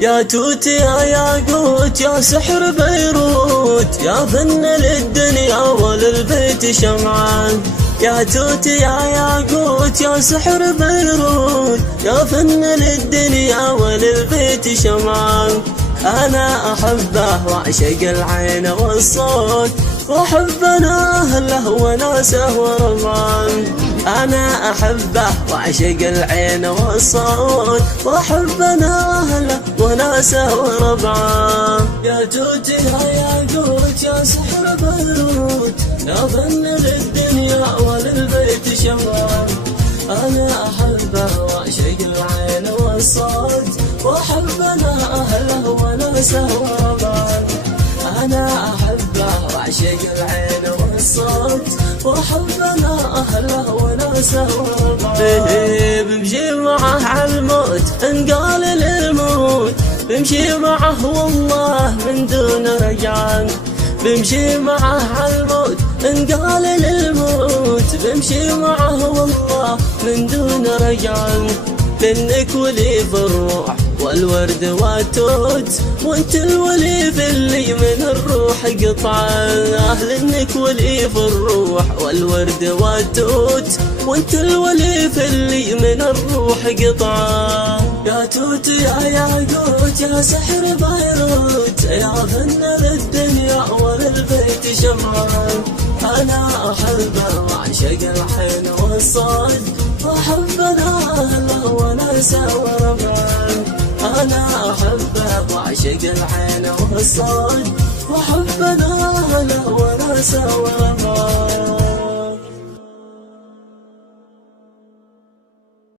يا توت يا ياقوت يا سحر بيروت، يا فن للدنيا وللبيت شمعان. يا توت يا ياقوت يا سحر بيروت، يا فن للدنيا وللبيت شمعان. أنا أحبه وأعشق العين والصوت، وأحب أنا أهله وناسه وربعان. أنا أحبه وأعشق العين والصوت، وأحب أنا أهله وناسه وربعان. يا توت يا ياقوت يا سحر بيروت، يا فن للدنيا وللبيت شمعان. أنا أحبه وأعشق العين والصوت، وأحب أنا أهله وناسه وربعان. أنا أحبه وأعشق العين والصوت، وأحب أنا أهله وناسه وربعان. بمشي معه عالموت إن قال للموت، بمشي معه والله من دون رجعان. بمشي معه عالموت إن قال للموت، بمشي معه والله من دون رجعان. لأنك ولي في الروح والورد والتوت، وانت الولي في اللي من الروح قطعان. لأنك ولي في الروح والورد والتوت، وانت الولي في اللي من الروح قطعان. يا توت يا ياقوت يا سحر بيروت، يا فن للدنيا وللبيت شمعان. أنا أحبه وأعشق الحين والصوت، وأحب أنا أهله وناسه وربعان. أنا أحبه وأعشق العين والصوت، وأحب أنا أهله وناسه وربعان.